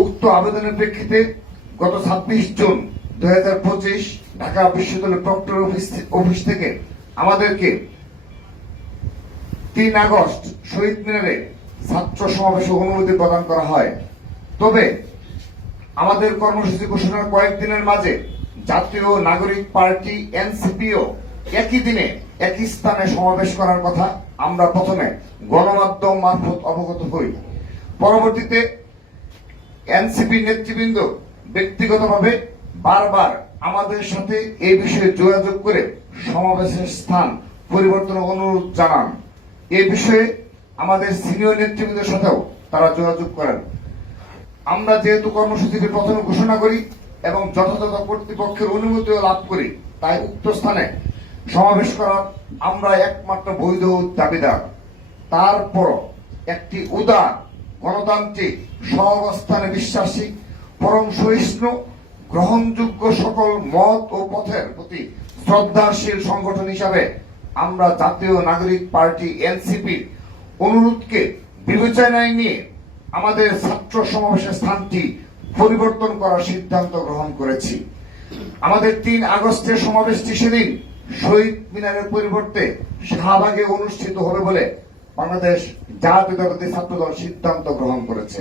উক্ত আবেদনের প্রেক্ষিতে গত ছাব্বিশ জুন দুই ঢাকা বিশ্ববিদ্যালয় প্রক্টর অফিস থেকে আমাদেরকে তিন আগস্ট শহীদ মিনারে ছাত্র সমাবেশে অনুমতি প্রদান করা হয়। তবে আমাদের কর্মসূচি ঘোষণার কয়েকদিনের মাঝে জাতীয় নাগরিক পার্টি এনসিপিও একই দিনে একই স্থানে সমাবেশ করার কথা আমরা প্রথমে গণমাধ্যম মারফত অবগত হই। পরবর্তীতে এনসিপি নেতৃবৃন্দ ব্যক্তিগতভাবে বারবার আমাদের সাথে এই বিষয়ে যোগাযোগ করে সমাবেশের স্থান পরিবর্তনের অনুরোধ জানান। এ বিষয়ে আমাদের সিনিয়র নেতৃবৃন্দের সাথেও তারা যোগাযোগ করেন। আমরা যেহেতু কর্মসূচিটি প্রথমে ঘোষণা করি এবং যথাযথ কর্তৃপক্ষের অনুমতিও লাভ করি, তাই উক্ত স্থানে সমাবেশ করার আমরা একমাত্র বৈধ দাবিদার। তারপর একটি উদার গণতান্ত্রিক সহাবস্থানে বিশ্বাসী, পরম সহিষ্ণু, গ্রহণযোগ্য সকল মত ও পথের প্রতি শ্রদ্ধাশীল সংগঠন হিসাবে আমরা জাতীয় নাগরিক পার্টি এনসিপির অনুরোধকে বিবেচনায় নিয়ে আমাদের ছাত্র সমাবেশের স্থানটি পরিবর্তন করার সিদ্ধান্ত গ্রহণ করেছি। আমাদের তিন আগস্টের সমাবেশটি সেদিন শহীদ মিনারের পরিবর্তে শাহবাগে অনুষ্ঠিত হবে বলে বাংলাদেশ জাতীয়তাবাদী ছাত্রদল সিদ্ধান্ত গ্রহণ করেছে।